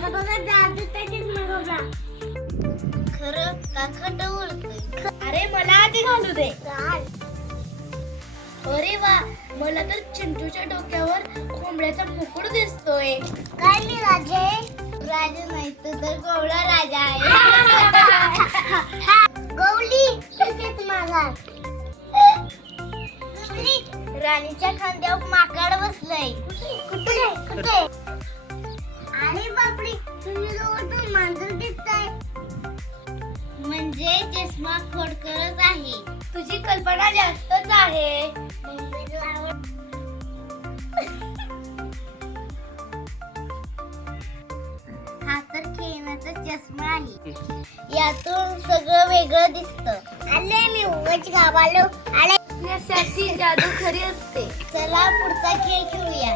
आता बघा जादू त्याचीच मग खरं का खोटं बोलतोय? अरे मला आधी घालू दे. अरे वा, मला तर चिंटूच्या डोक्यावर कोंबड्याचा मुकुट दिसतोय. काय मी राजे? राजा नाही तू तर गवळा राजा आहे. गौली तसेच माझा. दुसरी राणीच्या खांद्यावर माकड बसलंय. कुठे? अरे बापरे, तुम्ही दोघं मांजर दिसताय. म्हणजे चष्मा खोडकरच आहे. तुझी कल्पना जास्तच आहे. हा तर खेळण्याचा चष्मा आहे. यातून सगळं वेगळं दिसतं. आले मी उगाच गावालो. आले जादू खरी असते. चला पुढचा खेळ खेळूया.